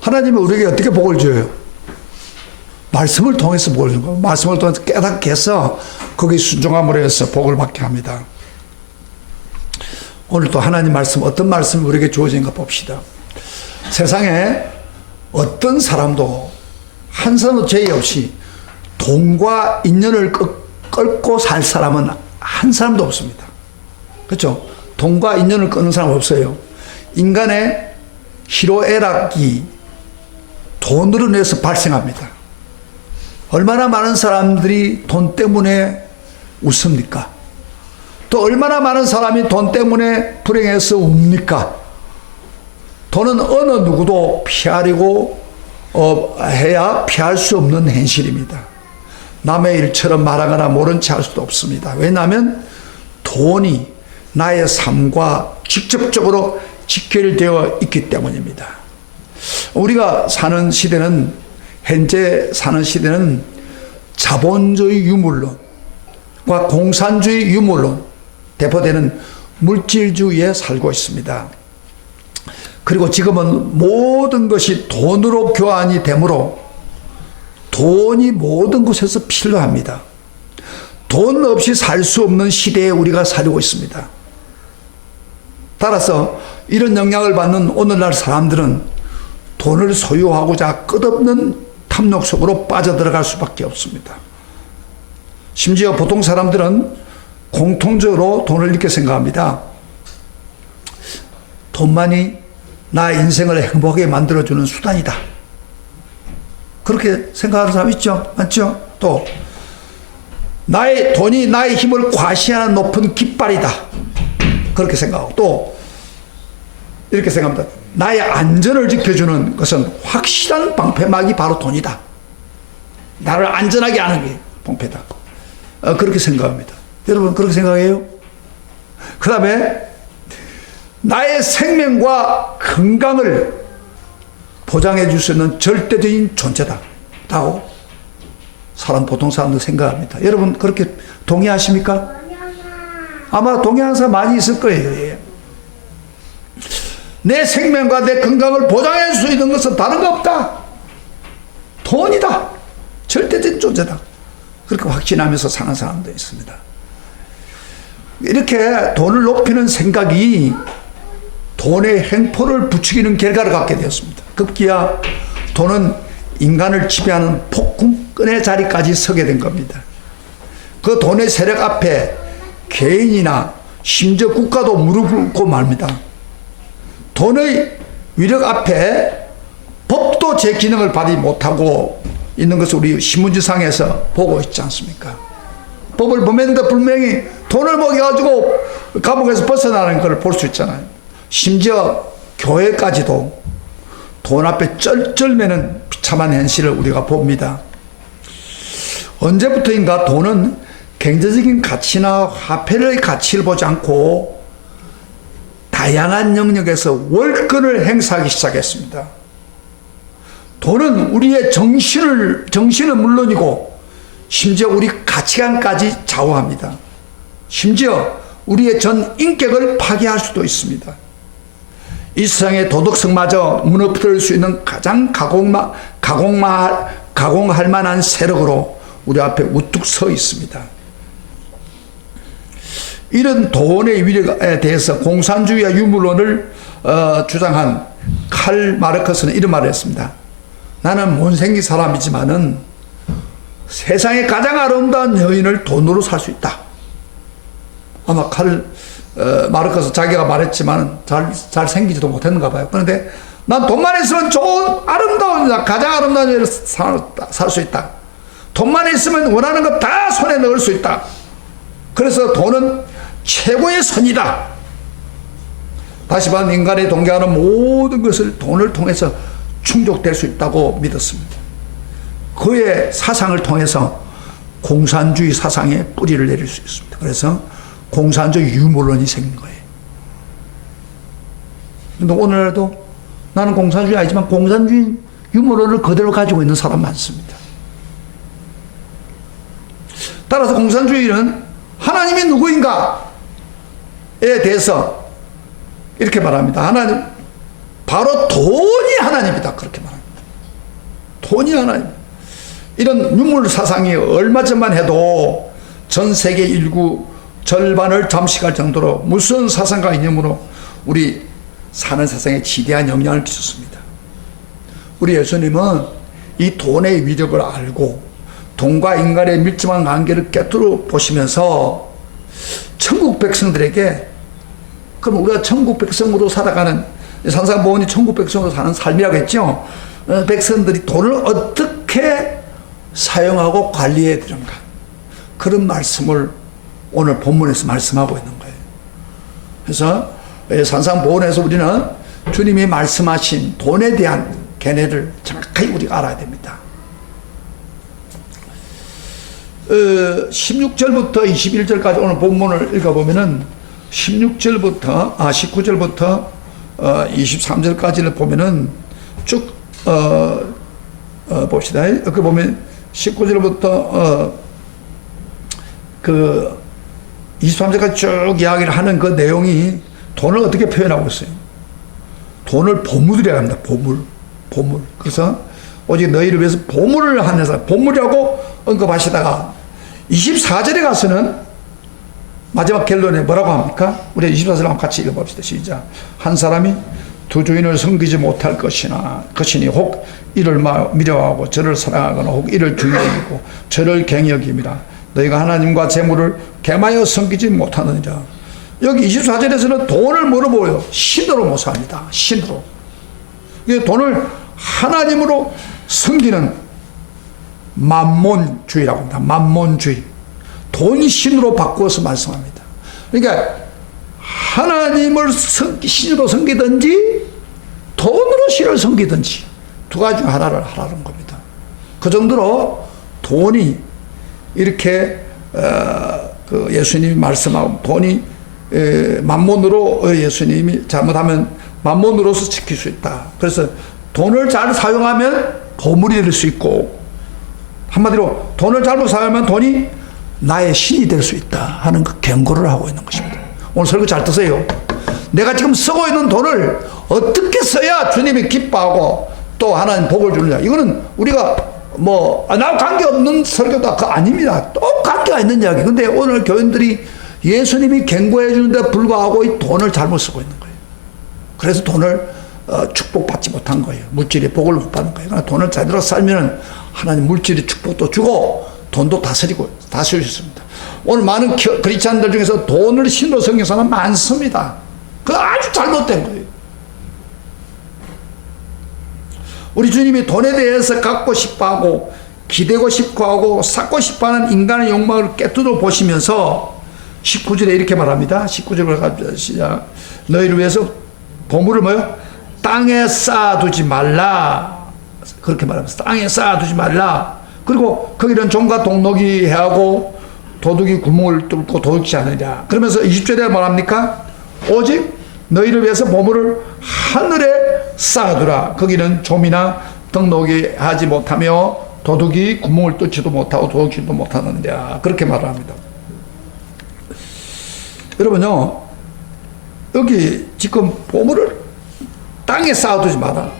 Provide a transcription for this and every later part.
하나님은 우리에게 어떻게 복을 줘요? 말씀을 통해서 복을 주는 거예요. 말씀을 통해서 깨닫게 해서 거기에 순종함으로 해서 복을 받게 합니다. 오늘도 하나님 말씀, 어떤 말씀이 우리에게 주어진가 봅시다. 세상에 어떤 사람도 한 사람도 죄 없이 돈과 인연을 끊고 살 사람은 한 사람도 없습니다. 그렇죠? 돈과 인연을 끊는 사람 없어요. 인간의 희로애락이 돈으로 인해서 발생합니다. 얼마나 많은 사람들이 돈 때문에 웃습니까? 또 얼마나 많은 사람이 돈 때문에 불행해서 웁니까? 돈은 어느 누구도 피하려고 해야 피할 수 없는 현실입니다. 남의 일처럼 말하거나 모른 체 할 수도 없습니다. 왜냐하면 돈이 나의 삶과 직접적으로 직결되어 있기 때문입니다. 우리가 사는 시대는, 현재 사는 시대는 자본주의 유물론과 공산주의 유물론, 대표되는 물질주의에 살고 있습니다. 그리고 지금은 모든 것이 돈으로 교환이 되므로 돈이 모든 곳에서 필요합니다. 돈 없이 살 수 없는 시대에 우리가 살고 있습니다. 따라서 이런 영향을 받는 오늘날 사람들은 돈을 소유하고자 끝없는 탐욕 속으로 빠져들어갈 수밖에 없습니다. 심지어 보통 사람들은 공통적으로 돈을 이렇게 생각합니다. 돈만이 나의 인생을 행복하게 만들어주는 수단이다. 그렇게 생각하는 사람 있죠? 맞죠? 또 나의 돈이 나의 힘을 과시하는 높은 깃발이다. 그렇게 생각하고, 또 이렇게 생각합니다. 나의 안전을 지켜주는 것은 확실한 방패막이 바로 돈이다. 나를 안전하게 하는 게 방패다. 그렇게 생각합니다. 여러분 그렇게 생각해요? 그 다음에 나의 생명과 건강을 보장해 줄 수 있는 절대적인 존재다. 라고 보통 사람들 생각합니다. 여러분 그렇게 동의하십니까? 아마 동의하는 사람 많이 있을 거예요. 내 생명과 내 건강을 보장할 수 있는 것은 다른 거 없다. 돈이다. 절대적인 존재다. 그렇게 확신하면서 사는 사람도 있습니다. 이렇게 돈을 높이는 생각이 돈의 횡포를 부추기는 결과를 갖게 되었습니다. 급기야 돈은 인간을 지배하는 폭군의 자리까지 서게 된 겁니다. 그 돈의 세력 앞에 개인이나 심지어 국가도 무릎 꿇고 맙니다. 돈의 위력 앞에 법도 제 기능을 발휘 못하고 있는 것을 우리 신문지상에서 보고 있지 않습니까? 법을 범했는데 분명히 돈을 먹여가지고 감옥에서 벗어나는 걸 볼 수 있잖아요. 심지어 교회까지도 돈 앞에 쩔쩔매는 비참한 현실을 우리가 봅니다. 언제부터인가 돈은 경제적인 가치나 화폐의 가치를 보지 않고 다양한 영역에서 월권을 행사하기 시작했습니다. 돈은 우리의 정신은 물론이고 심지어 우리 가치관까지 좌우합니다. 심지어 우리의 전 인격을 파괴할 수도 있습니다. 이 세상의 도덕성마저 무너뜨릴 수 있는 가장 가공할 만한 세력으로 우리 앞에 우뚝 서 있습니다. 이런 돈의 위력에 대해서 공산주의와 유물론을 주장한 칼 마르크스는 이런 말을 했습니다. 나는 못생긴 사람이지만은 세상에 가장 아름다운 여인을 돈으로 살 수 있다. 아마 마르크스 자기가 말했지만 잘 생기지도 못했는가 봐요. 그런데 난 돈만 있으면 좋은 아름다운 가장 아름다운 여인을 살 수 있다. 돈만 있으면 원하는 것 다 손에 넣을 수 있다. 그래서 돈은 최고의 선이다. 다시 말하면 인간의 동경하는 모든 것을 돈을 통해서 충족될 수 있다고 믿었습니다. 그의 사상을 통해서 공산주의 사상에 뿌리를 내릴 수 있습니다. 그래서 공산주의 유물론이 생긴 거예요. 근데 오늘날도 나는 공산주의 아니지만 공산주의 유물론을 그대로 가지고 있는 사람 많습니다. 따라서 공산주의는 하나님이 누구인가에 대해서 이렇게 말합니다. 하나님, 바로 돈이 하나님이다. 그렇게 말합니다. 돈이 하나님. 이런 유물 사상이 얼마 전만 해도 전 세계 인구 절반을 잠식할 정도로 무슨 사상과 이념으로 우리 사는 세상에 지대한 영향을 끼쳤습니다. 우리 예수님은 이 돈의 위력을 알고 돈과 인간의 밀접한 관계를 깨뜨려 보시면서 천국 백성들에게, 그럼 우리가 천국 백성으로 살아가는, 산상보훈이 천국 백성으로 사는 삶이라고 했죠. 백성들이 돈을 어떻게 사용하고 관리해야 되는가, 그런 말씀을 오늘 본문에서 말씀하고 있는 거예요. 그래서 산상보훈에서 우리는 주님이 말씀하신 돈에 대한 견해를 정확하게 우리가 알아야 됩니다. 16절부터 21절까지 오늘 본문을 읽어보면은 19절부터 23절까지를 보면은 쭉 봅시다. 그 보면 19절부터 그 23절까지 쭉 이야기를 하는 그 내용이 돈을 어떻게 표현하고 있어요. 돈을 보물이라고 합니다. 보물. 그래서 오직 너희를 위해서 보물을 하는 사람, 보물이라고 언급하시다가 24절에 가서는 마지막 결론에 뭐라고 합니까? 우리 24절 한번 같이 읽어봅시다. 시작. 한 사람이 두 주인을 섬기지 못할 것이니 혹 이를 미워하고 저를 사랑하거나 혹 이를 중히 여기고 저를 갱히 여김이라. 너희가 하나님과 재물을 겸하여 섬기지 못하느니라. 여기 24절에서는 돈을 뭐로 보여요? 신으로 모사합니다. 신으로. 돈을 하나님으로 섬기는 만몬주의라고 합니다. 만몬주의. 돈이 신으로 바꾸어서 말씀합니다. 그러니까 하나님을 신으로 섬기든지 돈으로 신을 섬기든지 두 가지 중 하나를 하라는 겁니다. 그 정도로 돈이 이렇게 그 예수님이 말씀하고 돈이 만몬으로 예수님이 잘못하면 만몬으로서 지킬 수 있다. 그래서 돈을 잘 사용하면 보물이 될 수 있고, 한마디로 돈을 잘못 사용하면 돈이 나의 신이 될 수 있다 하는 그 경고를 하고 있는 것입니다. 오늘 설교 잘 드세요. 내가 지금 쓰고 있는 돈을 어떻게 써야 주님이 기뻐하고 또 하나님 복을 주느냐, 이거는 우리가 나 관계없는 설교도 그거 아닙니다. 또 관계가 있는 이야기. 근데 오늘 교인들이 예수님이 경고해 주는데 불구하고 이 돈을 잘못 쓰고 있는 거예요. 그래서 돈을 축복받지 못한 거예요. 물질의 복을 못 받는 거예요. 그러니까 돈을 제대로 살면 하나님 물질의 축복도 주고 돈도 다스릴 수 있습니다. 오늘 많은 크리스찬들 중에서 돈을 신으로 섬기는 사람 많습니다. 그거 아주 잘못된 거예요. 우리 주님이 돈에 대해서 갖고 싶어하고 기대고 싶어하고 쌓고 싶어하는 인간의 욕망을 깨뜨려 보시면서 19절에 이렇게 말합니다. 19절을 가지고 시작. 너희를 위해서 보물을 땅에 쌓아두지 말라. 그렇게 말합니다. 땅에 쌓아두지 말라. 그리고 거기는 종과 동록이 해하고 도둑이 구멍을 뚫고 도둑지 않으랴. 그러면서 20절에 말합니까? 오직 너희를 위해서 보물을 하늘에 쌓아두라. 거기는 좀이나 등록이 하지 못하며 도둑이 구멍을 뚫지도 못하고 도둑질도 못하느냐. 그렇게 말을 합니다. 여러분요, 여기 지금 보물을 땅에 쌓아두지 마라,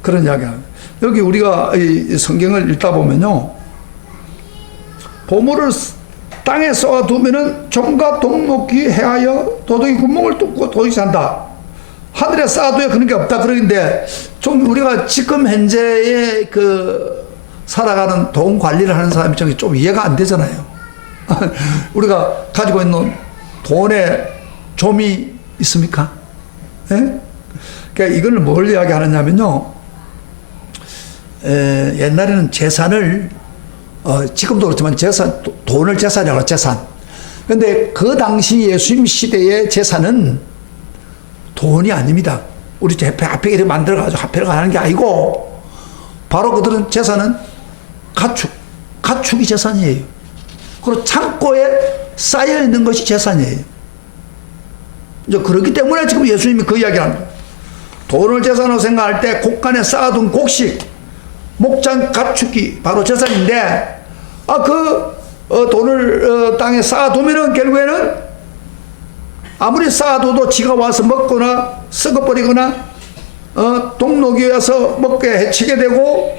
그런 이야기합니다. 여기 우리가 이 성경을 읽다 보면요, 보물을 땅에 쌓아두면은 종과 동록이 해하여 도둑이 구멍을 뚫고 도둑이 산다. 하늘에 쌓아둬야 그런 게 없다 그러는데, 좀 우리가 지금 현재의 그 살아가는 돈 관리를 하는 사람 입장에서 좀 이해가 안 되잖아요. 우리가 가지고 있는 돈에 좀이 있습니까? 예? 그러니까 이걸 뭘 이야기하느냐면요, 옛날에는 재산을 지금도 그렇지만 돈을 재산이라고 해요. 재산. 근데 그 당시 예수님 시대의 재산은 돈이 아닙니다. 우리 앞에 이렇게 만들어가지고 화폐를 가는 게 아니고, 바로 그들은 재산은 가축이 재산이에요. 그리고 창고에 쌓여 있는 것이 재산이에요. 이제 그렇기 때문에 지금 예수님이 그 이야기를 합니다. 돈을 재산으로 생각할 때 곡간에 쌓아둔 곡식, 목장 가축이 바로 재산인데, 돈을 땅에 쌓아두면은 결국에는 아무리 쌓아둬도 지가 와서 먹거나 썩어버리거나 동록이어서 먹게 해치게 되고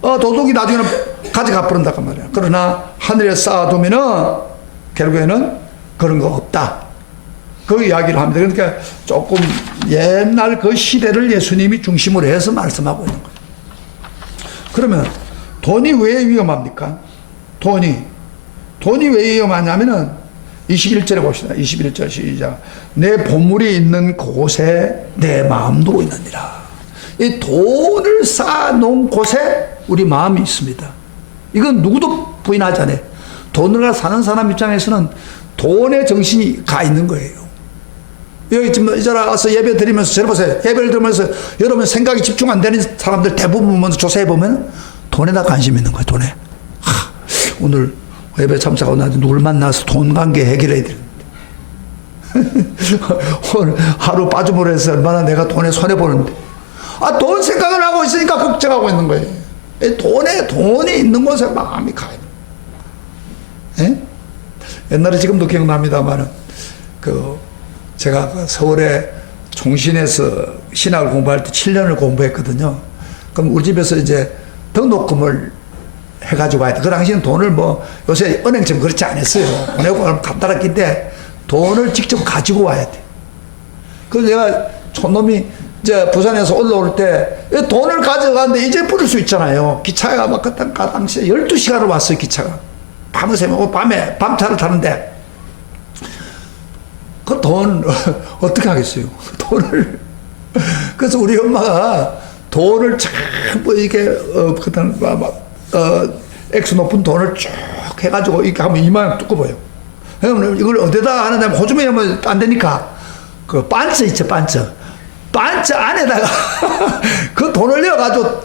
도둑이 나중에는 가져가 버린다 그 말이야. 그러나 하늘에 쌓아두면은 결국에는 그런 거 없다. 그 이야기를 합니다. 그러니까 조금 옛날 그 시대를 예수님이 중심으로 해서 말씀하고 있는 거예요. 그러면 돈이 왜 위험합니까? 돈이 왜 위험하냐면은 21절에 봅시다. 21절 시작. 내 보물이 있는 곳에 내 마음도 있느니라. 이 돈을 쌓아놓은 곳에 우리 마음이 있습니다. 이건 누구도 부인하지 않아요. 돈을 사는 사람 입장에서는 돈에 정신이 가 있는 거예요. 여기 지금 이 자리에 와서 예배 드리면서 들어보세요. 예배를 들으면서 여러분 생각이 집중 안 되는 사람들 대부분 먼저 조사해보면 돈에다 관심 있는 거예요. 돈에. 오늘 예배 참석하고 나도 누굴 만나서 돈 관계 해결해야 되는데 오늘 하루 빠짐으로 해서 얼마나 내가 돈에 손해보는데 돈 생각을 하고 있으니까 걱정하고 있는 거예요. 돈이 있는 곳에 마음이 가요. 예? 옛날에 지금도 기억납니다만은 제가 서울에 종신에서 신학을 공부할 때 7년을 공부했거든요. 그럼 우리 집에서 이제 등록금을 해가지고 와야 돼. 그 당시에는 돈을 뭐 요새 은행처럼 그렇지 않았어요. 보내고 가면 간단하긴데 돈을 직접 가지고 와야 돼. 그래서 내가 촌놈이 이제 부산에서 올라올 때 돈을 가져가는데 이제 부를 수 있잖아요. 기차가 막 그 당시에 12시간을 왔어요. 기차가. 밤에 밤차를 타는데 그 돈 어떻게 하겠어요? 돈을 그래서 우리 엄마가 돈을 전부 이게 그다음 액수 높은 돈을 쭉 해가지고 이렇게 하면 이만 두꺼워요. 그러면 이걸 어디다 하느냐 호주머니에 하면 안 되니까 그 반츠 있죠. 반츠 안에다가 그 돈을 넣어가지고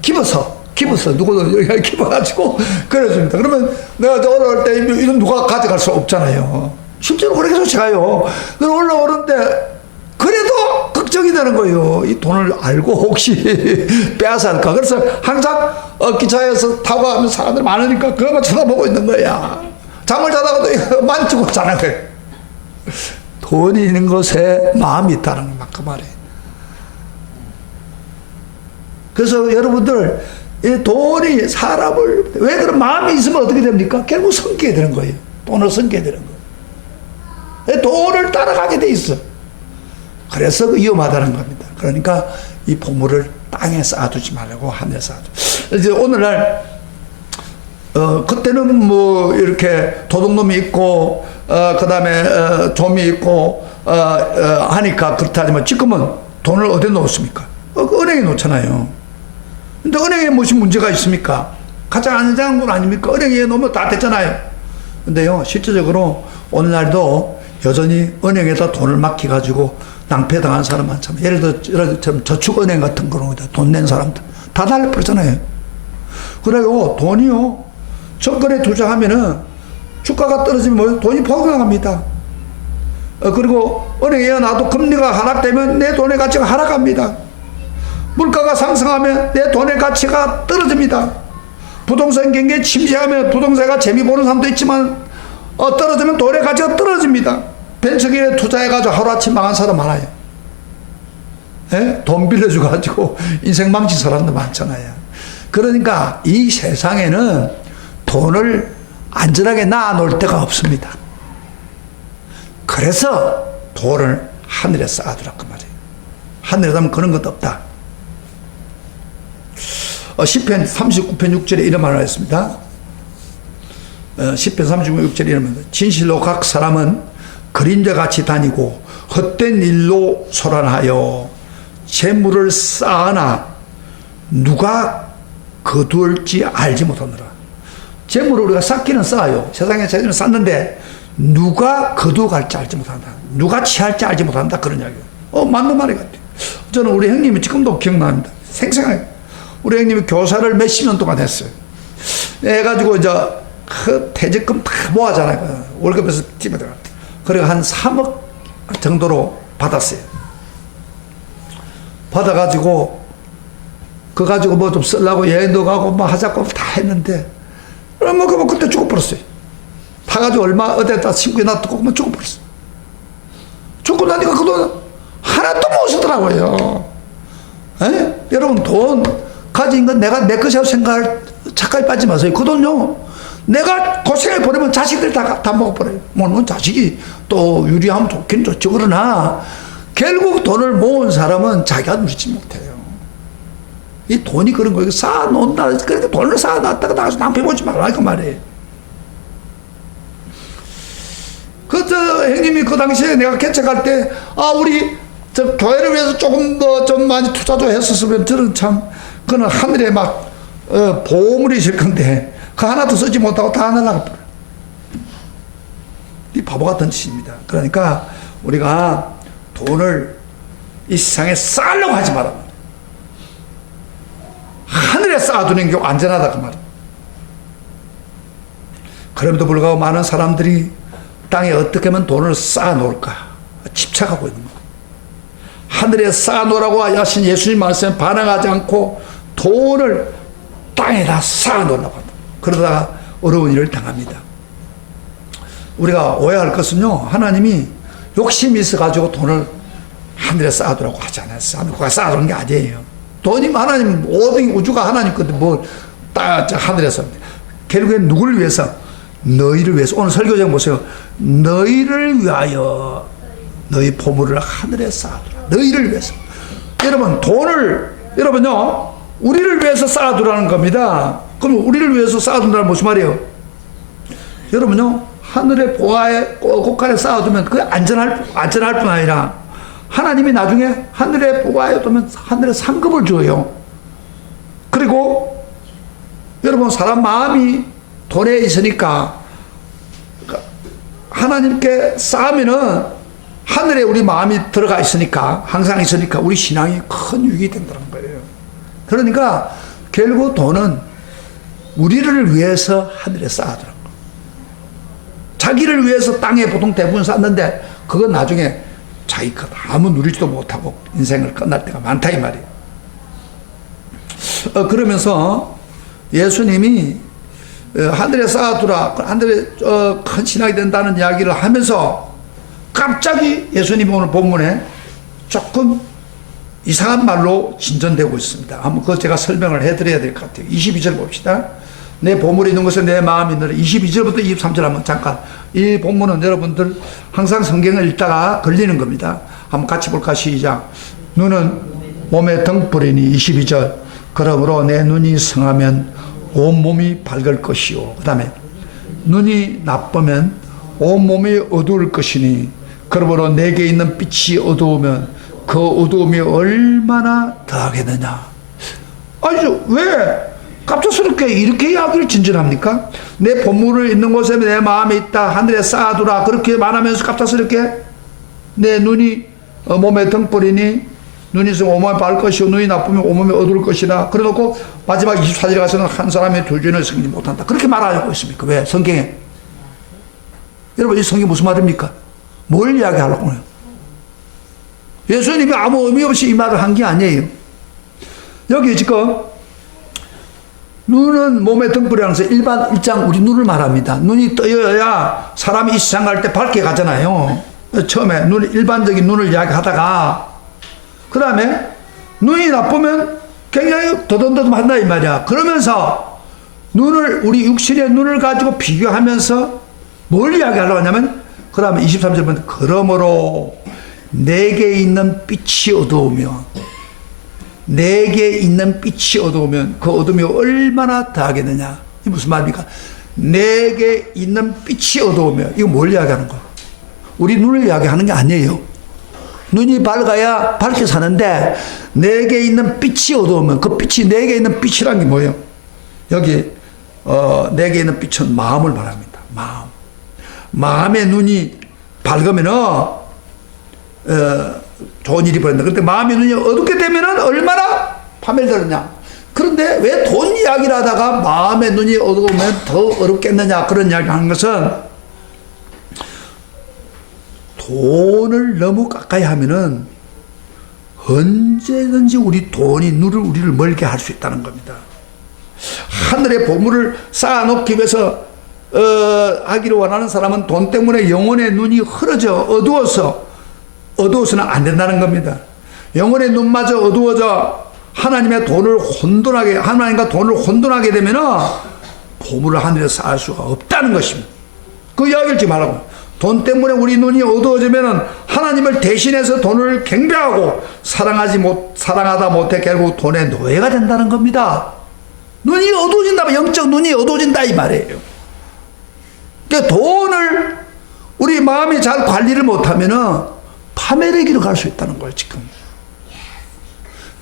기부서 누구도 여기 기부가지고 그래줍니다. 그러면 내가 올라올 때 이런 누가 가져갈 수 없잖아요. 실제로 그렇게 쫓아가요. 올라오는데 그래도 걱정이 되는 거예요. 이 돈을 알고 혹시 빼앗아 할까. 그래서 항상 기차에서 타고 가면 사람들이 많으니까 그것만 쳐다보고 있는 거야. 잠을 자다가도 만지고 자는 거예요. 돈이 있는 곳에 마음이 있다는 그 말이에요. 그래서 여러분들 이 돈이 사람을 왜 그런 마음이 있으면 어떻게 됩니까? 결국 섬기게 되는 거예요. 돈을 섬기게 되는 거예요. 돈을 따라가게 돼 있어. 그래서 위험하다는 겁니다. 그러니까 이 보물을 땅에 쌓아두지 말고 하늘에 쌓아두. 이제 오늘날 그때는 뭐 이렇게 도둑놈이 있고 그다음에 좀이 있고 하니까 그렇다지만 지금은 돈을 어디에 놓습니까? 은행에 놓잖아요. 근데 은행에 무슨 문제가 있습니까? 가장 안전한 건 아닙니까? 은행에 놓으면 다 됐잖아요. 근데요, 실제적으로 오늘날도 여전히 은행에다 돈을 맡겨가지고 낭패당한 사람 많잖아요. 예를 들어 저축은행 같은 거로 돈 낸 사람들 다 날려버리잖아요. 그래요, 돈이요, 정권에 투자하면은 주가가 떨어지면 뭐요? 돈이 폭락합니다. 그리고 은행에 놔도 금리가 하락되면 내 돈의 가치가 하락합니다. 물가가 상승하면 내 돈의 가치가 떨어집니다. 부동산 경기에 침체하면 부동산가 재미 보는 사람도 있지만 떨어지면 돈의 가치가 떨어집니다. 벤처기에 투자해가지고 하루아침 망한 사람 많아요. 예? 돈 빌려줘가지고 인생 망친 사람도 많잖아요. 그러니까 이 세상에는 돈을 안전하게 놔놓을 데가 없습니다. 그래서 돈을 하늘에 쌓아두라 그 말이에요. 하늘에 닿으면 그런 것도 없다. 시편 39편 6절에 이런 말을 했습니다. 시편 39편 6절에 이런 말입니다. 진실로 각 사람은 그림자같이 다니고 헛된 일로 소란하여 재물을 쌓아나 누가 거두을지 알지 못하느라. 재물을 우리가 쌓기는 쌓아요. 세상에 재물을 쌓는데 누가 거두갈지 알지 못한다. 누가 취할지 알지 못한다. 그런 이야기예요. 맞는 말이 같아요. 저는 우리 형님이 지금도 기억납니다. 생생하게. 우리 형님이 교사를 몇십 년 동안 했어요. 해가지고 이제 그 퇴직금 다 모아잖아요. 월급에서 집에 들어가. 그리고 한 3억 정도로 받았어요. 받아가지고 그거 가지고 뭐 좀 쓰려고 여행도 가고 뭐 하자고 다 했는데 뭐 그때 죽어버렸어요. 타가지고 얼마 어디다 친구에 놔두고 뭐 죽어버렸어요. 죽고 나니까 그 돈 하나도 못 쓰더라고요. 에? 여러분, 돈 가진 건 내가 내 것이라고 생각할 착각에 빠지지 마세요. 그 돈요, 내가 고생해 버리면 자식들 다 먹어버려요. 물론 자식이 또 유리하면 좋긴 좋죠. 그러나 결국 돈을 모은 사람은 자기가 누리지 못해요. 이 돈이 그런 거예요. 쌓아놓는다. 그러니까 돈을 쌓아놨다가 나가서 낭비해보지 말라 그 말이에요. 형님이 그 당시에 내가 개척할 때, 우리 저 교회를 위해서 조금 더 좀 많이 투자도 했었으면 저는 참, 그는 하늘에 막 보물이 있을 건데 그 하나도 쓰지 못하고 다 날라가 버려요. 이 바보 같은 짓입니다. 그러니까 우리가 돈을 이 세상에 쌓으려고 하지 마라. 하늘에 쌓아두는 게 안전하다 그 말이에요. 그럼에도 불구하고 많은 사람들이 땅에 어떻게 하면 돈을 쌓아놓을까 집착하고 있는 거예요. 하늘에 쌓아놓으라고 하신 예수님 말씀에 반응하지 않고 돈을 땅에다 쌓아놓으려고 한다. 그러다가 어려운 일을 당합니다. 우리가 오해할 것은요, 하나님이 욕심이 있어가지고 돈을 하늘에 쌓아두라고 하지 않았어요. 그가 쌓아두는 게 아니에요. 돈이 하나님, 모든 우주가 하나님 건데 뭘 하늘에서. 결국엔 누구를 위해서? 너희를 위해서. 오늘 설교 제목 보세요. 너희를 위하여 너희 보물을 하늘에 쌓아두라. 너희를 위해서. 여러분, 돈을, 여러분요, 우리를 위해서 쌓아두라는 겁니다. 그럼 우리를 위해서 쌓아둔다는 무슨 말이에요? 여러분요, 하늘의 보화에 곳간에 쌓아두면 그게 안전할 뿐 아니라 하나님이 나중에 하늘의 보화에 두면 하늘에 상급을 줘요. 그리고 여러분, 사람 마음이 돈에 있으니까 하나님께 쌓으면은 하늘에 우리 마음이 들어가 있으니까, 항상 있으니까 우리 신앙이 큰 유익이 된다는 거예요. 그러니까 결국 돈은 우리를 위해서 하늘에 쌓아두는 거예요. 자기를 위해서 땅에 보통 대부분 쌓는데 그건 나중에 자기 것 아무 누리지도 못하고 인생을 끝날 때가 많다 이 말이에요. 그러면서 예수님이 하늘에 쌓아두라, 하늘에 큰 신학이 된다는 이야기를 하면서 갑자기 예수님이 오늘 본문에 조금 이상한 말로 진전되고 있습니다. 한번 그거 제가 설명을 해드려야 될 것 같아요. 22절 봅시다. 내 보물이 있는 곳에 내 마음이 있느라. 22절부터 23절 한번 잠깐. 이 본문은 여러분들 항상 성경을 읽다가 걸리는 겁니다. 한번 같이 볼까? 시작. 눈은 몸의 등불이니. 22절. 그러므로 내 눈이 성하면 온몸이 밝을 것이요. 그 다음에 눈이 나쁘면 온몸이 어두울 것이니. 그러므로 내게 있는 빛이 어두우면 그 어두움이 얼마나 더하겠느냐. 아니, 왜 갑작스럽게 이렇게 이야기를 진전합니까? 내 보물을 있는 곳에 내 마음이 있다, 하늘에 쌓아두라, 그렇게 말하면서 갑작스럽게 내 눈이 몸에 등불이니 눈이 있으면 온몸이 밝을 것이요 눈이 나쁘면 온몸이 어두울 것이라. 그래놓고 마지막 24절에 가서는 한 사람의 두 주인을 섬기지 못한다, 그렇게 말하고 있습니까? 왜? 성경에. 여러분, 이 성경이 무슨 말입니까? 뭘 이야기하려고 해요? 예수님이 아무 의미 없이 이 말을 한 게 아니에요. 여기 지금 눈은 몸의 등불이라면서 일장 우리 눈을 말합니다. 눈이 떠야 사람이 이 세상 갈 때 밝게 가잖아요. 처음에 일반적인 눈을 이야기하다가 그 다음에 눈이 나쁘면 굉장히 더듬더듬한다 이 말이야. 그러면서 우리 육신의 눈을 가지고 비교하면서 뭘 이야기하려고 하냐면, 그 다음에 23절 보면 그러므로 내게 있는 빛이 어두우면, 내게 있는 빛이 어두우면 그 어둠이 얼마나 더하겠느냐. 이게 무슨 말입니까? 내게 있는 빛이 어두우면, 이거 뭘 이야기하는 거야? 우리 눈을 이야기하는 게 아니에요. 눈이 밝아야 밝게 사는데 내게 있는 빛이 어두우면, 그 빛이 내게 있는 빛이란 게 뭐예요? 여기 내게 있는 빛은 마음을 말합니다. 마음의 눈이 밝으면은 좋은 일이 벌어진다. 그런데 마음의 눈이 어둡게 되면은 얼마나 파멸되느냐. 그런데 왜 돈 이야기를 하다가 마음의 눈이 어두우면 더 어렵겠느냐, 그런 이야기 하는 것은, 돈을 너무 가까이 하면은 언제든지 우리 돈이 우리를 멀게 할 수 있다는 겁니다. 하늘의 보물을 쌓아놓기 위해서 하기를 원하는 사람은 돈 때문에 영혼의 눈이 흐려져 어두워서 어두워서는 안 된다는 겁니다. 영혼의 눈마저 어두워져 하나님과 돈을 혼돈하게 되면은 보물을 하늘에서 쌓을 수가 없다는 것입니다. 그 이야기를 지금 하라고. 돈 때문에 우리 눈이 어두워지면은 하나님을 대신해서 돈을 경배하고 사랑하다 못해 결국 돈의 노예가 된다는 겁니다. 눈이 어두워진다면 영적 눈이 어두워진다 이 말이에요. 그러니까 돈을 우리 마음이 잘 관리를 못하면은 파멸의 길로 갈 수 있다는 거예요 지금.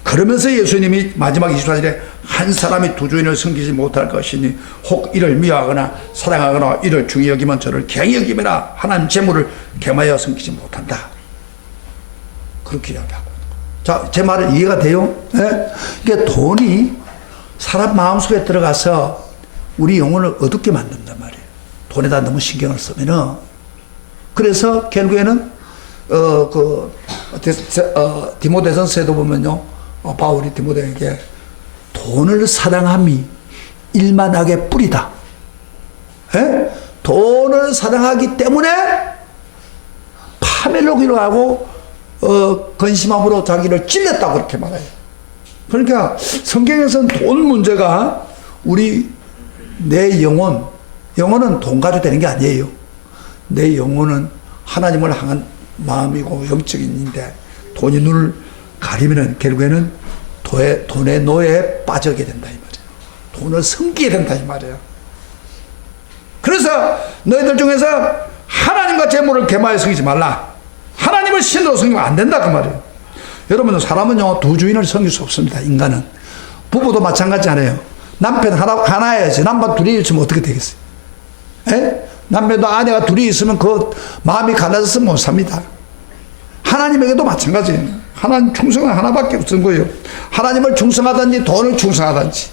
그러면서 예수님이 마지막 24절에 한 사람이 두 주인을 섬기지 못할 것이니 혹 이를 미워하거나 사랑하거나 이를 중히 여기면 저를 갱히 여기매라. 하나님 재물을 겸하여 섬기지 못한다. 그렇게 이야기하고. 자, 제 말은 이해가 돼요? 네? 그러니까 돈이 사람 마음속에 들어가서 우리 영혼을 어둡게 만든단 말이에요. 돈에다 너무 신경을 쓰면은. 그래서 결국에는 디모데전서에도 보면요, 바울이 디모데에게 돈을 사랑함이 일만하게 뿌리다. 에? 돈을 사랑하기 때문에 파멸로 기록하고 근심함으로 자기를 찔렸다고 그렇게 말해요. 그러니까 성경에서는 돈 문제가 내 영혼은 돈 가지고 되는 게 아니에요. 내 영혼은 하나님을 향한 마음이고 영적인인데 돈이 눈을 가리면은 결국에는 돈의 노예에 빠지게 된다 이 말이에요. 돈을 섬기게 된다 이 말이에요. 그래서 너희들 중에서 하나님과 재물을 겸하여 섬기지 말라. 하나님을 신으로 섬기면 안 된다 그 말이에요. 여러분, 사람은요 두 주인을 섬길 수 없습니다. 인간은. 부부도 마찬가지잖아요. 남편 하나여야지. 남편 둘이 있으면 어떻게 되겠어요? 에? 남편도 아내가 둘이 있으면 그 마음이 갈라져서 못 삽니다. 하나님에게도 마찬가지예요. 하나님 충성은 하나밖에 없는 거예요. 하나님을 충성하든지 돈을 충성하든지.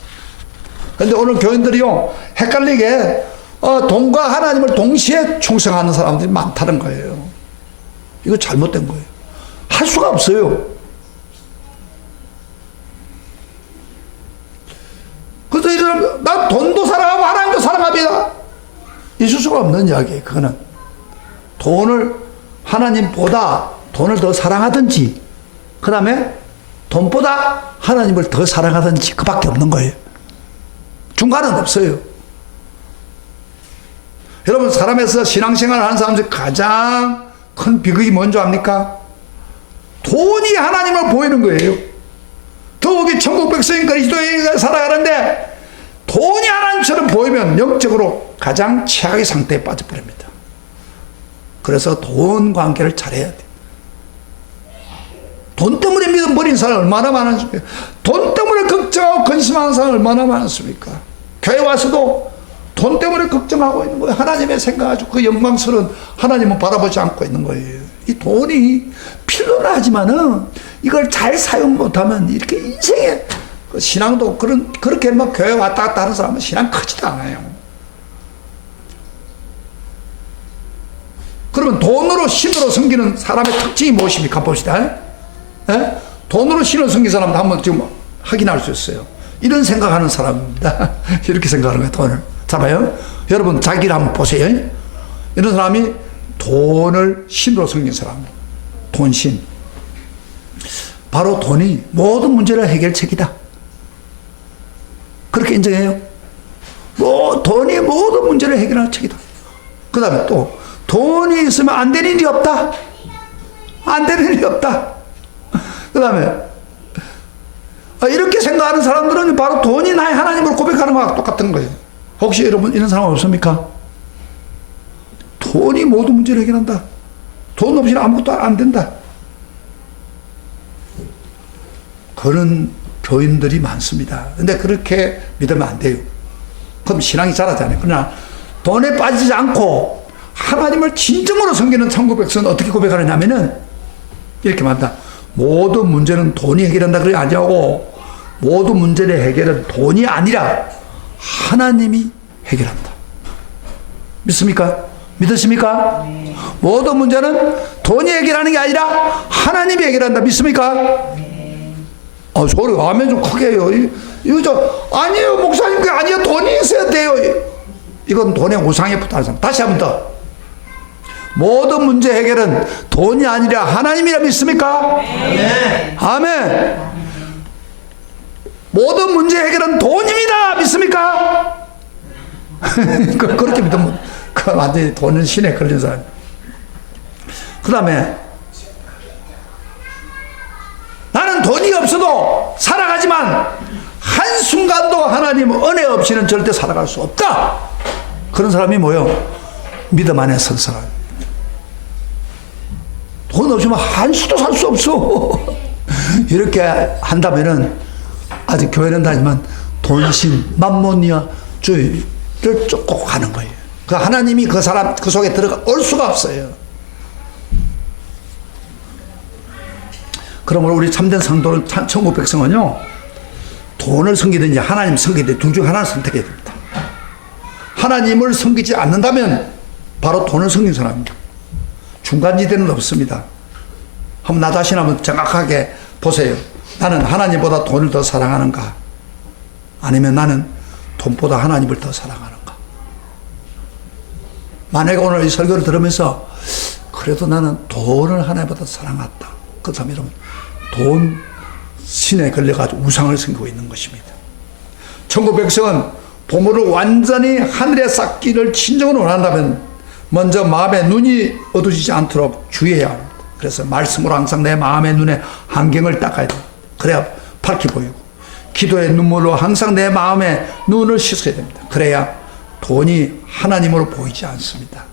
그런데 오늘 교인들이요 헷갈리게 돈과 하나님을 동시에 충성하는 사람들이 많다는 거예요. 이거 잘못된 거예요. 할 수가 없어요. 그래서 이런 난 돈도 사랑하고 하나님도 사랑합니다. 있을 수가 없는 이야기예요. 그거는 하나님보다 돈을 더 사랑하든지, 그 다음에 돈보다 하나님을 더 사랑하든지, 그밖에 없는 거예요. 중간은 없어요. 여러분, 사람에서 신앙생활을 하는 사람들 가장 큰 비극이 뭔지 압니까? 돈이 하나님을 보이는 거예요. 더욱이 천국 백성인 그리스도인이 살아가는데 돈이 하나님처럼 보이면 영적으로 가장 최악의 상태에 빠져버립니다. 그래서 돈 관계를 잘해야 돼. 돈 때문에 믿음 버린 사람 얼마나 많습니까? 돈 때문에 걱정하고 근심하는 사람 얼마나 많습니까? 교회 와서도 돈 때문에 걱정하고 있는 거예요. 하나님의 생각하고 그 영광스러운 하나님은 바라보지 않고 있는 거예요. 이 돈이 필요는 하지만은 이걸 잘 사용 못하면 이렇게 인생에 신앙도 그렇게 막 교회 왔다 갔다 하는 사람은 신앙 크지도 않아요. 그러면 돈으로 신으로 섬기는 사람의 특징이 무엇입니까? 봅시다. 에? 돈으로 신을 섬긴 사람도 한번 지금 확인할 수 있어요. 이런 생각하는 사람입니다. 이렇게 생각하는 거예요. 돈을. 잡아요. 여러분 자기를 한번 보세요. 이런 사람이 돈을 신으로 섬긴 사람. 돈신. 바로 돈이 모든 문제를 해결책이다. 그렇게 인정해요. 돈이 모든 문제를 해결할 책이다. 그 다음에 또 돈이 있으면 안 되는 일이 없다. 안 되는 일이 없다. 그 다음에 이렇게 생각하는 사람들은 바로 돈이 나의 하나님을 고백하는 거와 똑같은 거예요. 혹시 여러분 이런 사람 없습니까? 돈이 모든 문제를 해결한다. 돈 없이는 아무것도 안 된다. 그런 교인들이 많습니다. 근데 그렇게 믿으면 안 돼요. 그럼 신앙이 자라잖아요. 그러나 돈에 빠지지 않고 하나님을 진정으로 섬기는 천국 백성은 어떻게 고백하느냐면은 이렇게 말한다. 모든 문제는 돈이 해결한다. 그게 아니고 모든 문제의 해결은 돈이 아니라 하나님이 해결한다. 믿습니까? 믿으십니까? 네. 모든 문제는 돈이 해결하는 게 아니라 하나님이 해결한다. 믿습니까? 네. 소리 아멘 좀 크게 해요. 아니에요 목사님, 그게 아니에요. 돈이 있어야 돼요. 이건 돈의 우상에 붙어 사람. 다시 한 번 더. 모든 문제 해결은 돈이 아니라 하나님이라 믿습니까? 아멘. 모든 문제 해결은 돈입니다. 믿습니까? 그렇게 믿으면 그 완전히 돈은 신에 걸린 사람. 그 다음에 나는 돈이 없어도 살아가지만 한순간도 하나님 은혜 없이는 절대 살아갈 수 없다. 그런 사람이 뭐요? 믿음 안에 선 사람. 돈 없으면 한수도 살 수 없어. 이렇게 한다면은 아직 교회는 다니지만 돈신 만몬이야 주의를 쫓고 가는 거예요. 그 하나님이 그 사람 그 속에 들어가 올 수가 없어요. 그러므로 우리 참된 성도는 천국 백성은요, 돈을 섬기든지 하나님 섬기든지 둘 중 하나를 선택해야 됩니다. 하나님을 섬기지 않는다면 바로 돈을 섬긴 사람입니다. 중간지대는 없습니다. 한번 나 자신 한번 정확하게 보세요. 나는 하나님보다 돈을 더 사랑하는가? 아니면 나는 돈보다 하나님을 더 사랑하는가? 만약에 오늘 이 설교를 들으면서 그래도 나는 돈을 하나님보다 사랑한다. 그 사람이 여러분, 돈 신에 걸려가지고 우상을 섬기고 있는 것입니다. 천국 백성은 보물을 완전히 하늘에 쌓기를 진정으로 원한다면 먼저 마음의 눈이 어두워지지 않도록 주의해야 합니다. 그래서 말씀으로 항상 내 마음의 눈에 안경을 닦아야 됩니다. 그래야 밝게 보이고, 기도의 눈물로 항상 내 마음의 눈을 씻어야 됩니다. 그래야 돈이 하나님으로 보이지 않습니다.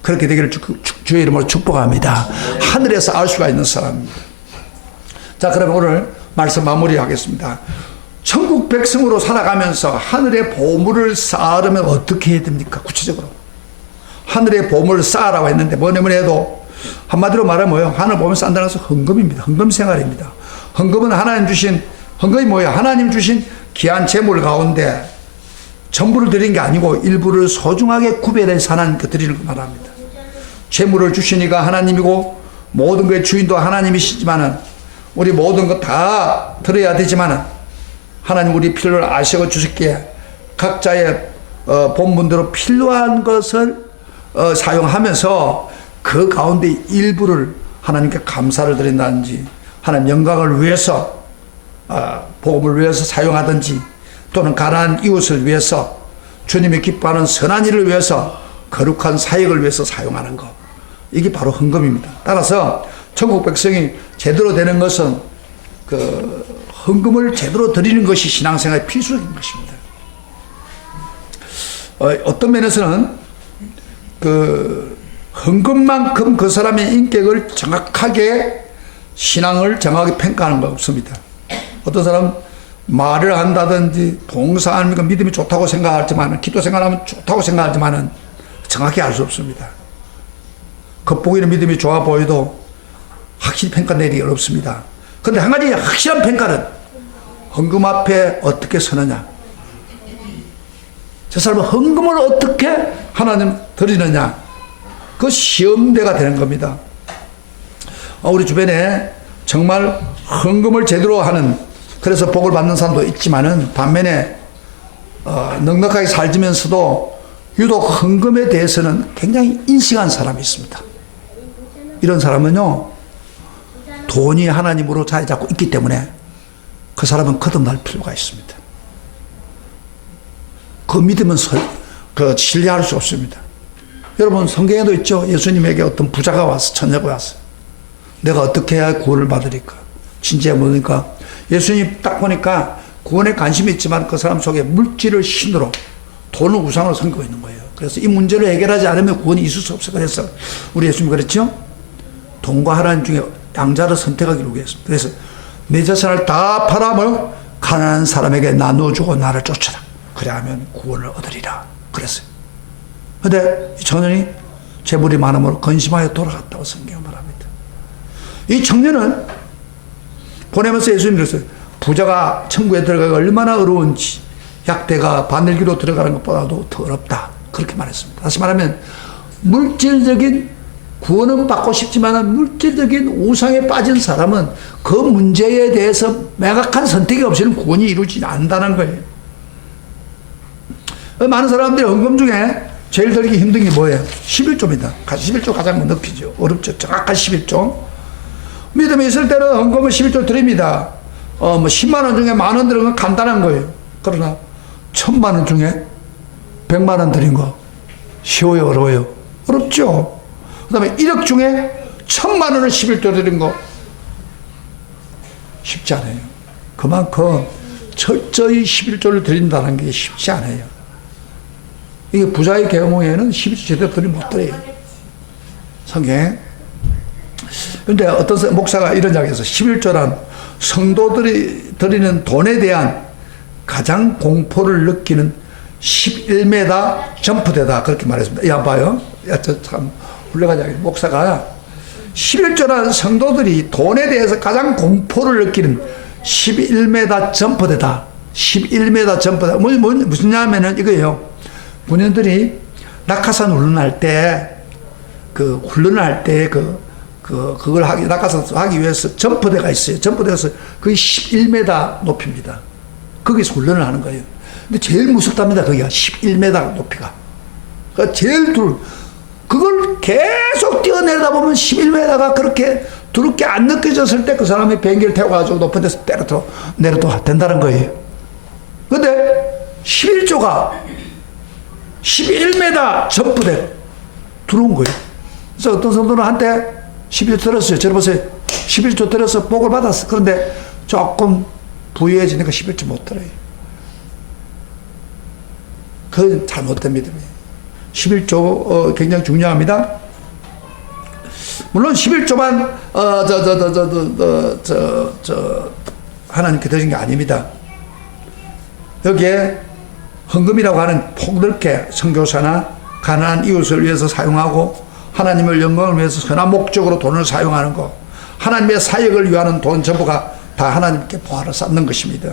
그렇게 되기를 주의 이름으로 축복합니다. 하늘에서 알 수가 있는 사람입니다. 자, 그러면 오늘 말씀 마무리하겠습니다. 천국 백성으로 살아가면서 하늘의 보물을 쌓으려면 어떻게 해야 됩니까? 구체적으로 하늘의 보물을 쌓으라고 했는데 뭐냐면 해도 한마디로 말하면 뭐예요? 하늘 보물 쌓는다는 것은 헌금입니다. 헌금 생활입니다. 헌금은 하나님 주신, 헌금이 뭐예요? 하나님 주신 귀한 재물 가운데 전부를 드리는 게 아니고 일부를 소중하게 구별해서 하나님께 드리는 거 말합니다. 재물을 주시니까 하나님이고 모든 것의 주인도 하나님이시지만은 우리 모든 것 다 드려야 되지만은 하나님 우리 필요를 아시고 주셨기에 각자의 본분대로 필요한 것을 사용하면서 그 가운데 일부를 하나님께 감사를 드린다든지 하나님 영광을 위해서 복음을 위해서 사용하든지 또는 가난한 이웃을 위해서 주님이 기뻐하는 선한 일을 위해서 거룩한 사역을 위해서 사용하는 것, 이게 바로 헌금입니다. 따라서 천국 백성이 제대로 되는 것은 그 헌금을 제대로 드리는 것이 신앙생활의 필수적인 것입니다. 어떤 면에서는 그 헌금만큼 그 사람의 인격을 정확하게 신앙을 정확하게 평가하는 거 없습니다. 어떤 사람 말을 한다든지 봉사하는 믿음이 좋다고 생각하지만, 기도 생활하면 좋다고 생각하지만 정확히 알 수 없습니다. 겉보기는 믿음이 좋아 보여도 확실히 평가 내리기 어렵습니다. 그런데 한 가지 확실한 평가는 헌금 앞에 어떻게 서느냐, 저 사람은 헌금을 어떻게 하나님 드리느냐, 그 시험대가 되는 겁니다. 우리 주변에 정말 헌금을 제대로 하는, 그래서 복을 받는 사람도 있지만은 반면에 넉넉하게 살면서도 유독 헌금에 대해서는 굉장히 인식한 사람이 있습니다. 이런 사람은요, 돈이 하나님으로 자리 잡고 있기 때문에 그 사람은 거듭날 필요가 있습니다. 그 믿음은 신뢰할 수 없습니다. 여러분, 성경에도 있죠. 예수님에게 어떤 부자가 와서, 처녀가 왔어요. 내가 어떻게 해야 구원을 받으리까? 진지해 보니까 예수님 딱 보니까 구원에 관심이 있지만 그 사람 속에 물질을 신으로, 돈을 우상으로 섬기고 있는 거예요. 그래서 이 문제를 해결하지 않으면 구원이 있을 수 없어요. 그래서 우리 예수님 그랬죠? 돈과 하나님 중에 양자를 선택하기로 했습니다. 그래서 내 재산을 다 팔아먹어 가난한 사람에게 나누어주고 나를 쫓아라. 그래야하면 구원을 얻으리라. 그랬어요. 그런데 이 청년이 재물이 많음으로 근심하여 돌아갔다고 성경은 말합니다. 이 청년은 보내면서 예수님이 그랬어요. 부자가 천국에 들어가기 얼마나 어려운지 약대가 바늘기로 들어가는 것보다도 더 어렵다. 그렇게 말했습니다. 다시 말하면 물질적인 구원은 받고 싶지만 물질적인 우상에 빠진 사람은 그 문제에 대해서 명확한 선택이 없이는 구원이 이루어지지 않는다는 거예요. 많은 사람들이 헌금 중에 제일 들기 힘든 게 뭐예요? 11조입니다. 11조 가장 높이죠. 어렵죠. 정확한 11조. 믿음이 있을 때는 헌금을 11조 드립니다. 뭐 10만 원 중에 만 원 드리는 건 간단한 거예요. 그러나 1000만 원 중에 100만 원 드린 거 쉬워요, 어려워요? 어렵죠. 그 다음에 1억 중에 1000만 원을 11조 드린 거 쉽지 않아요. 그만큼 철저히 11조를 드린다는 게 쉽지 않아요. 이게 부자의 경우에는 11조 제대로 드리면 못 드려요. 성경에. 그런데 어떤 목사가 이런 이야기해서 11조란 성도들이 드리는 돈에 대한 가장 공포를 느끼는 11m 점프대다. 그렇게 말했습니다. 야, 봐요. 야, 저 참 훌륭한 이야기. 목사가 11조란 성도들이 돈에 대해서 가장 공포를 느끼는 11m 점프대다. 11m 점프대다. 무슨 냐면은 이거예요. 군인들이 낙하산 훈련할 때, 그걸 낙하산 하기 위해서 점프대가 있어요. 점프대에서 거의 11m 높입니다. 거기서 훈련을 하는 거예요. 근데 제일 무섭답니다. 거기가 11m 높이가. 그러니까 제일 그걸 계속 뛰어내다 보면 11m가 그렇게 두렵게 안 느껴졌을 때 그 사람이 비행기를 태워가지고 높은 데서 내려도 된다는 거예요. 근데 11조가 11m 점프대 들어온 거예요. 그래서 어떤 성도는 한때 11조 들었어요. 저러보세요. 11조 들어서 복을 받았어. 그런데 조금 부유해지니까 11조 못 들어요. 그건 잘못된 믿음이에요. 11조 굉장히 중요합니다. 물론 11조만 하나님께 드린 게 아닙니다. 여기에 헌금이라고 하는 폭넓게 선교사나 가난한 이웃을 위해서 사용하고 하나님을 영광을 위해서 선한 목적으로 돈을 사용하는 것, 하나님의 사역을 위하는 돈 전부가 다 하나님께 보화를 쌓는 것입니다.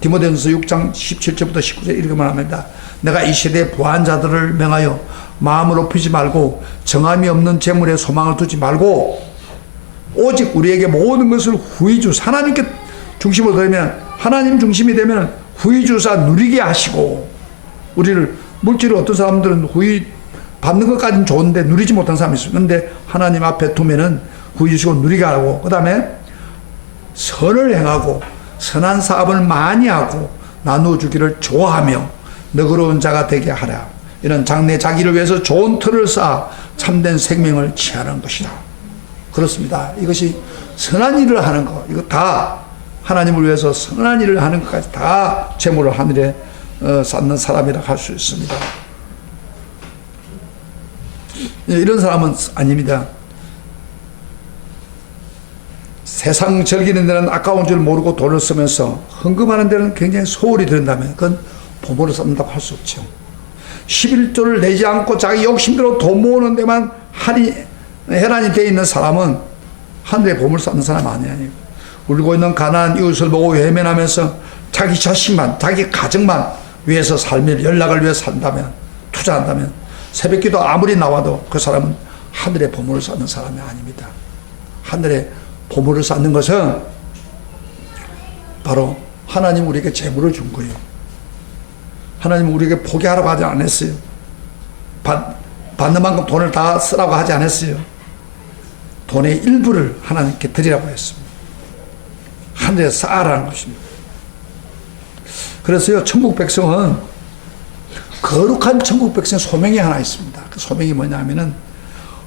디모데전서 6장 17절부터 19절 이렇게만 합니다. 내가 이 시대에 부한 자들을 명하여 마음을 높이지 말고 정함이 없는 재물에 소망을 두지 말고 오직 우리에게 모든 것을 후히 주사, 하나님께 중심으로 되면, 하나님 중심이 되면 후히 주사 누리게 하시고, 우리를 물질을 어떤 사람들은 후히 받는 것까지는 좋은데 누리지 못한 사람이 있어요. 그런데 하나님 앞에 두면은 후히 주시고 누리게 하고, 그 다음에 선을 행하고 선한 사업을 많이 하고 나누어 주기를 좋아하며 너그러운 자가 되게 하라. 이런 장래 자기를 위해서 좋은 틀을 쌓아 참된 생명을 취하는 것이다. 그렇습니다. 이것이 선한 일을 하는 것, 이거 다 하나님을 위해서 선한 일을 하는 것까지 다 재물을 하늘에 쌓는 사람이라 할 수 있습니다. 이런 사람은 아닙니다. 세상 즐기는 데는 아까운 줄 모르고 돈을 쓰면서 헌금하는 데는 굉장히 소홀히 든다면 그건 보물을 쌓는다고 할 수 없죠. 11조를 내지 않고 자기 욕심대로 돈 모으는 데만 혈안이 되어 있는 사람은 하늘에 보물 쌓는 사람 아니에요. 울고 있는 가난한 이웃을 보고 외면하면서 자기 자신만, 자기 가정만 위해서 삶을, 연락을 위해 산다면, 투자한다면 새벽기도 아무리 나와도 그 사람은 하늘에 보물을 쌓는 사람이 아닙니다. 하늘에 보물을 쌓는 것은 바로 하나님 우리에게 재물을 준 거예요. 하나님 우리에게 포기하라고 하지 않았어요. 받는 만큼 돈을 다 쓰라고 하지 않았어요. 돈의 일부를 하나님께 드리라고 했습니다. 하늘에 쌓아라는 것입니다. 그래서요, 천국 백성은 거룩한 천국 백성의 소명이 하나 있습니다. 그 소명이 뭐냐면은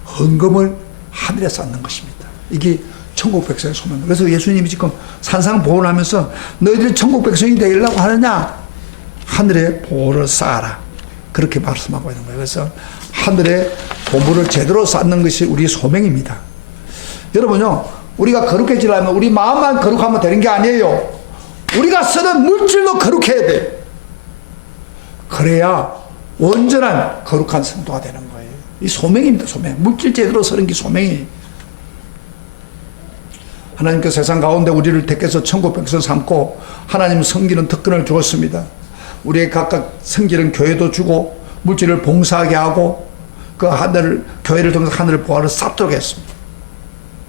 헌금을 하늘에 쌓는 것입니다. 이게 천국 백성의 소명. 그래서 예수님이 지금 산상보훈하면서 너희들이 천국 백성이 되려고 하느냐? 하늘에 보물을 쌓아라. 그렇게 말씀하고 있는 거예요. 그래서 하늘에 보물을 제대로 쌓는 것이 우리의 소명입니다. 여러분요, 우리가 거룩해지려면 우리 마음만 거룩하면 되는 게 아니에요. 우리가 쓰는 물질도 거룩해야 돼. 그래야 온전한 거룩한 성도가 되는 거예요. 이 소명입니다. 소명. 물질 제대로 쓰는 게 소명이에요. 하나님께서 세상 가운데 우리를 택해서 천국 백성 삼고 하나님 섬기는 특권을 주었습니다. 우리의 각각 섬기는 교회도 주고 물질을 봉사하게 하고 그 하늘을, 교회를 통해서 하늘을 보화를 쌓도록 했습니다.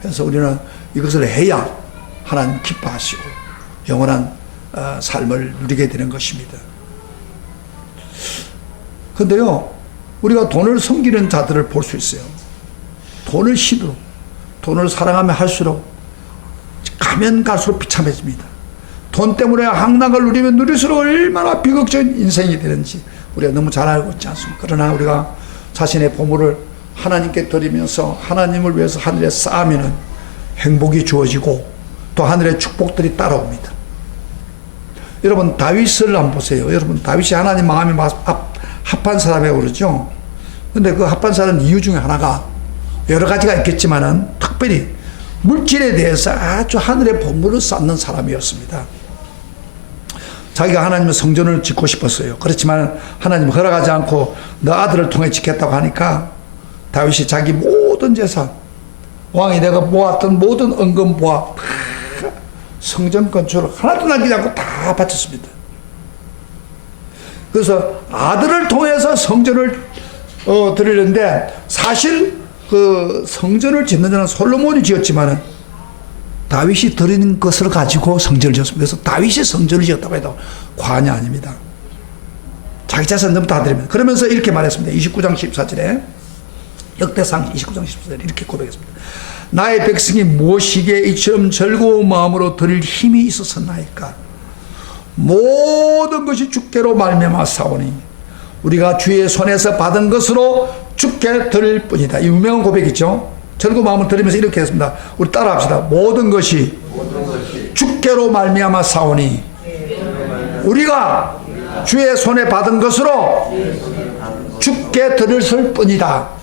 그래서 우리는 이것을 해야 하나님 기뻐하시고 영원한 삶을 누리게 되는 것입니다. 그런데요, 우리가 돈을 섬기는 자들을 볼 수 있어요. 돈을 신으로, 돈을 사랑하면 할수록 가면 갈수록 비참해집니다. 돈 때문에 향락을 누리면 누릴수록 얼마나 비극적인 인생이 되는지 우리가 너무 잘 알고 있지 않습니까? 그러나 우리가 자신의 보물을 하나님께 드리면서 하나님을 위해서 하늘에 쌓으면 행복이 주어지고 또 하늘의 축복들이 따라옵니다. 여러분 다윗을 한번 보세요. 여러분 다윗이 하나님 마음에 합한 사람이라고 그러죠. 근데 그 합한 사람 이유 중에 하나가 여러 가지가 있겠지만은 특별히 물질에 대해서 아주 하늘의 보물을 쌓는 사람이었습니다. 자기가 하나님의 성전을 짓고 싶었어요. 그렇지만 하나님 허락하지 않고 너 아들을 통해 짓겠다고 하니까 다윗이 자기 모든 재산, 왕이 내가 모았던 모든 은금 보아 성전 건축을 하나도 남기지 않고 다 바쳤습니다. 그래서 아들을 통해서 성전을 드리는데 사실 그 성전을 짓는 자는 솔로몬이 지었지만은 다윗이 드리는 것을 가지고 성전을 지었습니다. 그래서 다윗이 성전을 지었다고 해도 과언이 아닙니다. 자기 재산 전부 다 드립니다. 그러면서 이렇게 말했습니다. 29장 14절에 역대상 29장 14절에 이렇게 고백했습니다. 나의 백성이 무엇이기에 이처럼 즐거운 마음으로 드릴 힘이 있었나이까. 모든 것이 주께로 말미암아 사오니 우리가 주의 손에서 받은 것으로 주께 드릴 뿐이다. 이 유명한 고백이죠. 즐거운 마음을 드리면서 이렇게 했습니다. 우리 따라합시다. 모든 것이 주께로 말미암아 사오니 우리가 주의 손에 받은 것으로 주께 드릴 뿐이다.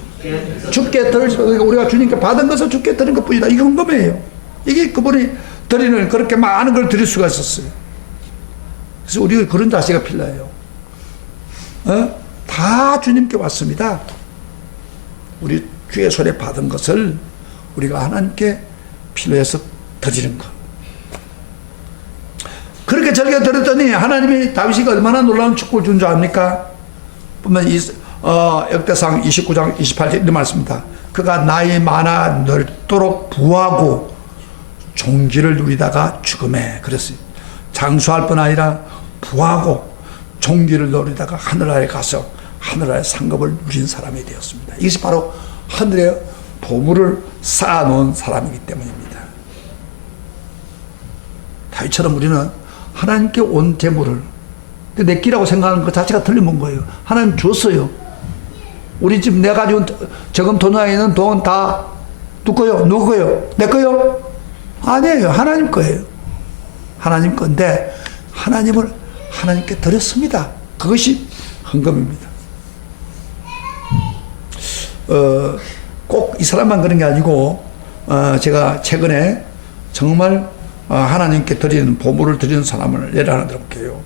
주께 드릴, 우리가 주님께 받은 것을 주께 드린 것 뿐이다. 이게 헌금이에요. 이게 그분이 드리는 그렇게 많은 걸 드릴 수가 있었어요. 그래서 우리가 그런 자세가 필요해요. 다 주님께 왔습니다. 우리 주의 손에 받은 것을 우리가 하나님께 필요해서 드리는 것. 그렇게 즐겨 드렸더니 하나님이 다윗이 얼마나 놀라운 축복을 준 줄 압니까? 보면 역대상 29장 28절 이런 말씀입니다. 그가 나이 많아 넓도록 부하고 종기를 누리다가 죽음에 그랬어요. 장수할 뿐 아니라 부하고 종기를 누리다가 하늘나라에 가서 하늘나라의 상급을 누린 사람이 되었습니다. 이것이 바로 하늘의 보물을 쌓아놓은 사람이기 때문입니다. 다윗처럼 우리는 하나님께 온 재물을 내 끼라고 생각하는 것 자체가 틀린 거예요. 하나님 줬어요. 우리 집 내가 가지고 저금 돈에 있는 돈 다 누구요? 누구요? 내 거요? 아니에요. 하나님 거예요. 하나님 건데 하나님을 하나님께 드렸습니다. 그것이 헌금입니다. 꼭 이 사람만 그런 게 아니고 제가 최근에 정말 하나님께 드리는 보물을 드리는 사람을 예를 하나 들어볼게요.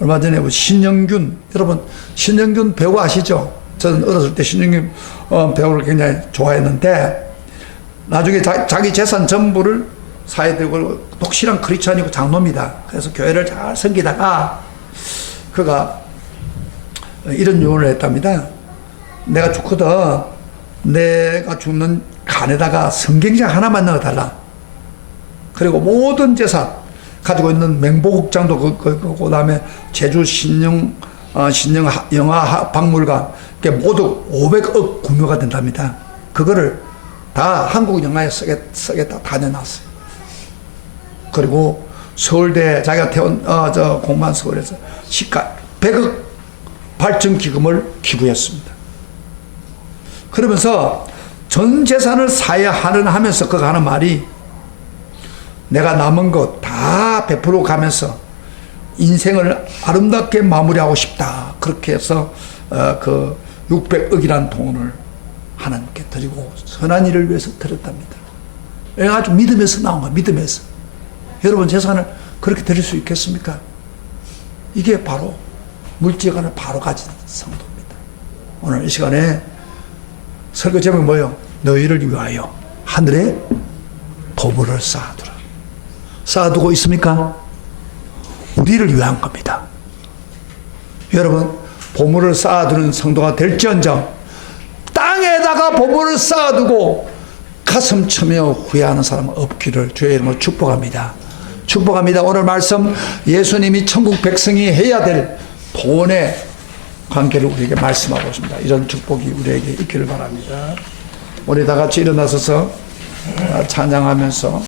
얼마 전에 신영균, 여러분 신영균 배우 아시죠? 저는 어렸을 때 신영균 배우를 굉장히 좋아했는데 나중에 자기 재산 전부를 사야 되고 독실한 크리스찬이고 장로입니다. 그래서 교회를 잘 섬기다가 그가 이런 요원을 했답니다. 내가 죽거든 내가 죽는 간에다가 성경책 하나만 넣어달라. 그리고 모든 재산 가지고 있는 맹보극장도 그 다음에 제주 신영 영화 박물관 모두 500억 구매가 된답니다. 그거를 다 한국 영화에 쓰겠다 다 내놨어요. 그리고 서울대 자기가 공부한 서울에서 시가 100억 발전 기금을 기부했습니다. 그러면서 전 재산을 사야 하면서 그가 하는 말이 내가 남은 것 다 베풀어 가면서 인생을 아름답게 마무리하고 싶다. 그렇게 해서 그 600억이라는 돈을 하나님께 드리고 선한 일을 위해서 드렸답니다. 아주 믿음에서 나온 거야. 믿음에서. 여러분 재산을 그렇게 드릴 수 있겠습니까? 이게 바로 물질관을 바로 가진 성도입니다. 오늘 이 시간에 설교 제목이 뭐예요? 너희를 위하여 하늘에 보물을 쌓아두라. 쌓아두고 있습니까? 우리를 위한 겁니다. 여러분 보물을 쌓아두는 성도가 될지언정 땅에다가 보물을 쌓아두고 가슴 쳐며 후회하는 사람은 없기를 주의 이름으로 축복합니다. 축복합니다. 오늘 말씀 예수님이 천국 백성이 해야 될 돈의 관계를 우리에게 말씀하고 있습니다. 이런 축복이 우리에게 있기를 바랍니다. 우리 다 같이 일어나서서 찬양하면서